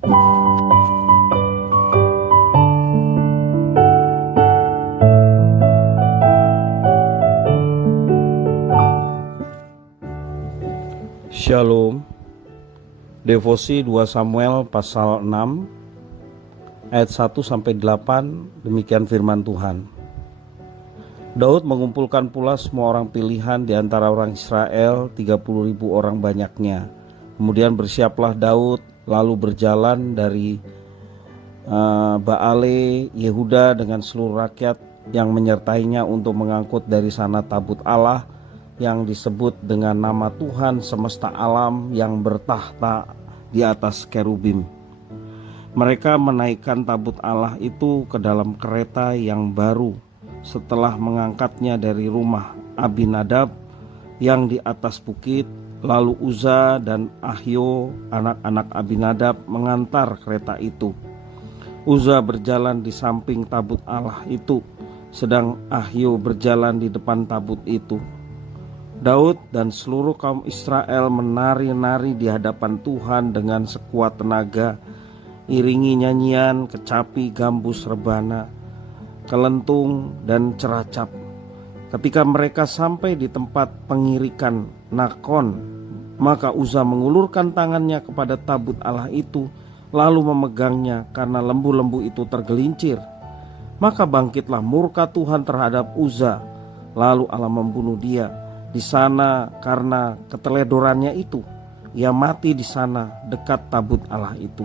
Shalom. Devosi 2 Samuel pasal 6 ayat 1-8, demikian firman Tuhan. Daud mengumpulkan pula semua orang pilihan di antara orang Israel, 30.000 orang banyaknya. Kemudian bersiaplah Daud lalu berjalan dari Baale Yehuda dengan seluruh rakyat yang menyertainya untuk mengangkut dari sana tabut Allah yang disebut dengan nama Tuhan semesta alam yang bertahta di atas kerubim. Mereka menaikkan tabut Allah itu ke dalam kereta yang baru setelah mengangkatnya dari rumah Abinadab yang di atas bukit. Lalu Uza dan Ahio anak-anak Abinadab mengantar kereta itu. Uza berjalan di samping tabut Allah itu, sedang Ahio berjalan di depan tabut itu. Daud dan seluruh kaum Israel menari-nari di hadapan Tuhan dengan sekuat tenaga, iringi nyanyian, kecapi, gambus, rebana, kelentung, dan ceracap. Ketika mereka sampai di tempat pengirikan Nakon, maka Uza mengulurkan tangannya kepada tabut Allah itu, lalu memegangnya karena lembu-lembu itu tergelincir. Maka bangkitlah murka Tuhan terhadap Uza, lalu Allah membunuh dia di sana karena keteledorannya itu. Ia mati di sana dekat tabut Allah itu.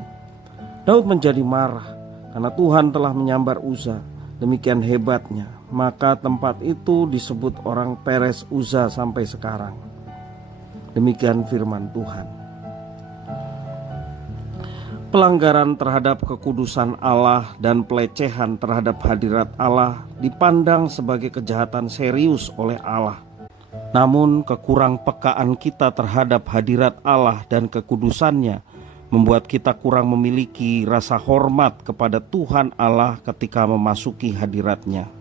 Daud menjadi marah karena Tuhan telah menyambar Uza demikian hebatnya. Maka tempat itu disebut orang Peres Uza sampai sekarang. Demikian firman Tuhan. Pelanggaran terhadap kekudusan Allah dan pelecehan terhadap hadirat Allah dipandang sebagai kejahatan serius oleh Allah. Namun kekurang pekaan kita terhadap hadirat Allah dan kekudusannya membuat kita kurang memiliki rasa hormat kepada Tuhan Allah ketika memasuki hadiratnya.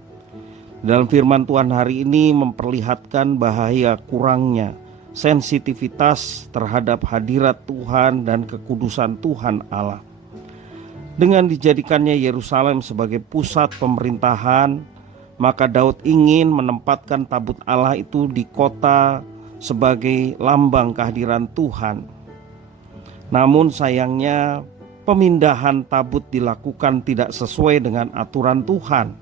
Dalam firman Tuhan hari ini memperlihatkan bahaya kurangnya sensitivitas terhadap hadirat Tuhan dan kekudusan Tuhan Allah. Dengan dijadikannya Yerusalem sebagai pusat pemerintahan, maka Daud ingin menempatkan tabut Allah itu di kota sebagai lambang kehadiran Tuhan. Namun sayangnya pemindahan tabut dilakukan tidak sesuai dengan aturan Tuhan.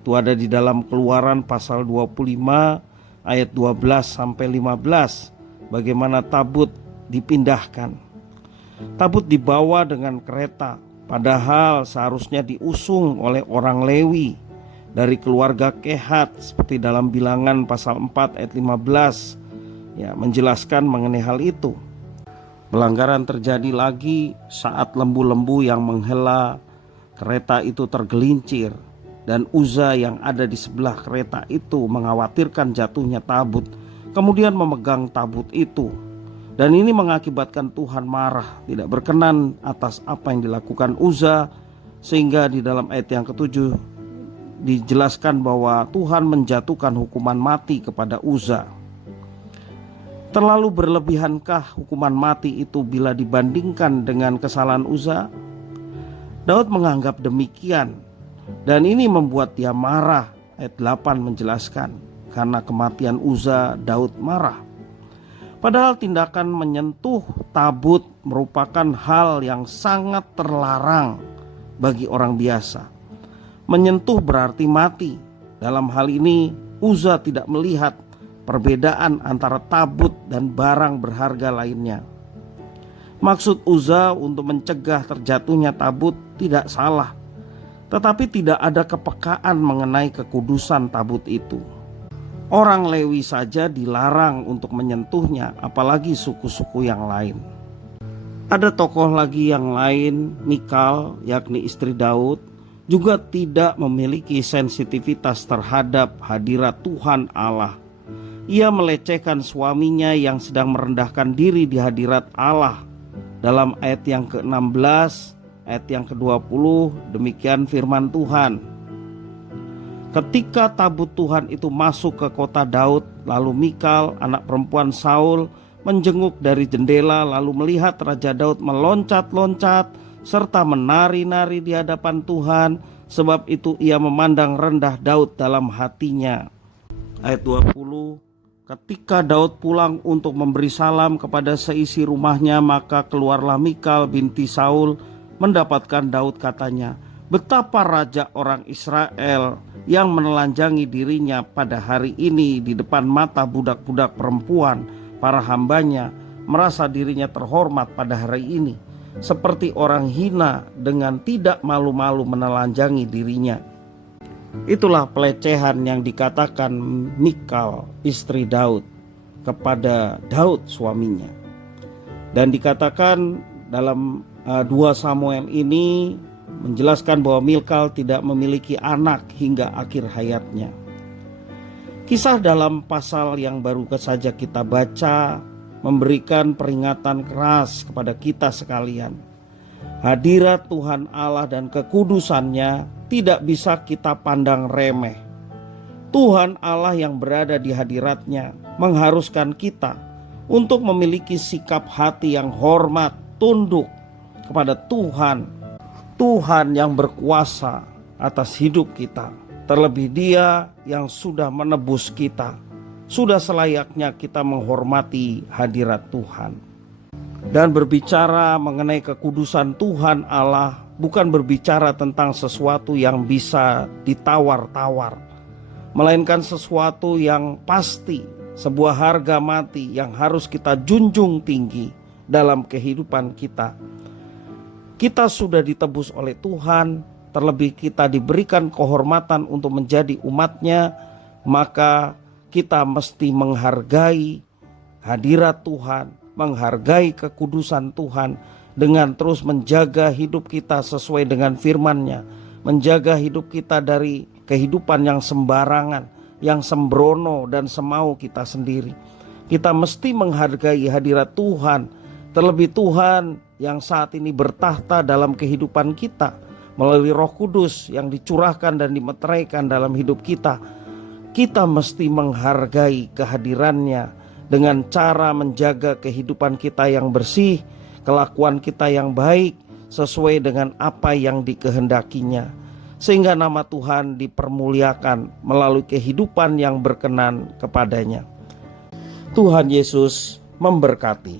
Itu ada di dalam Keluaran pasal 25 ayat 12-15, bagaimana tabut dipindahkan. Tabut dibawa dengan kereta, padahal seharusnya diusung oleh orang Lewi dari keluarga Kehat, seperti dalam Bilangan pasal 4 ayat 15 menjelaskan mengenai hal itu. Pelanggaran terjadi lagi saat lembu-lembu yang menghela kereta itu tergelincir, dan Uza yang ada di sebelah kereta itu mengkhawatirkan jatuhnya tabut, kemudian memegang tabut itu. Dan ini mengakibatkan Tuhan marah, tidak berkenan atas apa yang dilakukan Uza, sehingga di dalam ayat yang ke-7 dijelaskan bahwa Tuhan menjatuhkan hukuman mati kepada Uza. Terlalu berlebihankah hukuman mati itu bila dibandingkan dengan kesalahan Uza? Daud menganggap demikian, dan ini membuat dia marah. Ayat 8 menjelaskan, karena kematian Uza, Daud marah. Padahal tindakan menyentuh tabut merupakan hal yang sangat terlarang bagi orang biasa. Menyentuh berarti mati. Dalam hal ini Uza tidak melihat perbedaan antara tabut dan barang berharga lainnya. Maksud Uza untuk mencegah terjatuhnya tabut tidak salah, tetapi tidak ada kepekaan mengenai kekudusan tabut itu. Orang Lewi saja dilarang untuk menyentuhnya, apalagi suku-suku yang lain. Ada tokoh lagi yang lain, Mikal, yakni istri Daud, juga tidak memiliki sensitivitas terhadap hadirat Tuhan Allah. Ia melecehkan suaminya yang sedang merendahkan diri di hadirat Allah. Dalam ayat yang ke-16, ayat yang ke-20, demikian firman Tuhan. Ketika tabut Tuhan itu masuk ke kota Daud, lalu Mikal, anak perempuan Saul, menjenguk dari jendela lalu melihat Raja Daud meloncat-loncat serta menari-nari di hadapan Tuhan. Sebab itu ia memandang rendah Daud dalam hatinya. Ayat 20, ketika Daud pulang untuk memberi salam kepada seisi rumahnya, maka keluarlah Mikal binti Saul mendapatkan Daud. Katanya, betapa raja orang Israel yang menelanjangi dirinya pada hari ini di depan mata budak-budak perempuan, para hambanya, merasa dirinya terhormat pada hari ini, seperti orang hina dengan tidak malu-malu menelanjangi dirinya. Itulah pelecehan yang dikatakan Mikal istri Daud kepada Daud suaminya. Dan dikatakan dalam 2 Samuel ini menjelaskan bahwa Mikal tidak memiliki anak hingga akhir hayatnya. Kisah dalam pasal yang baru saja kita baca memberikan peringatan keras kepada kita sekalian. Hadirat Tuhan Allah dan kekudusannya tidak bisa kita pandang remeh. Tuhan Allah yang berada di hadiratnya mengharuskan kita untuk memiliki sikap hati yang hormat, tunduk kepada Tuhan. Tuhan yang berkuasa atas hidup kita. Terlebih Dia yang sudah menebus kita. Sudah selayaknya kita menghormati hadirat Tuhan. Dan berbicara mengenai kekudusan Tuhan Allah bukan berbicara tentang sesuatu yang bisa ditawar-tawar, melainkan sesuatu yang pasti, sebuah harga mati yang harus kita junjung tinggi dalam kehidupan kita. Kita sudah ditebus oleh Tuhan, terlebih kita diberikan kehormatan untuk menjadi umat-Nya, maka kita mesti menghargai hadirat Tuhan, menghargai kekudusan Tuhan dengan terus menjaga hidup kita sesuai dengan firman-Nya, menjaga hidup kita dari kehidupan yang sembarangan, yang sembrono dan semau kita sendiri. Kita mesti menghargai hadirat Tuhan, terlebih Tuhan yang saat ini bertahta dalam kehidupan kita melalui Roh Kudus yang dicurahkan dan dimeteraikan dalam hidup kita. Kita mesti menghargai kehadirannya dengan cara menjaga kehidupan kita yang bersih, kelakuan kita yang baik sesuai dengan apa yang dikehendakinya, sehingga nama Tuhan dipermuliakan melalui kehidupan yang berkenan kepadanya. Tuhan Yesus memberkati.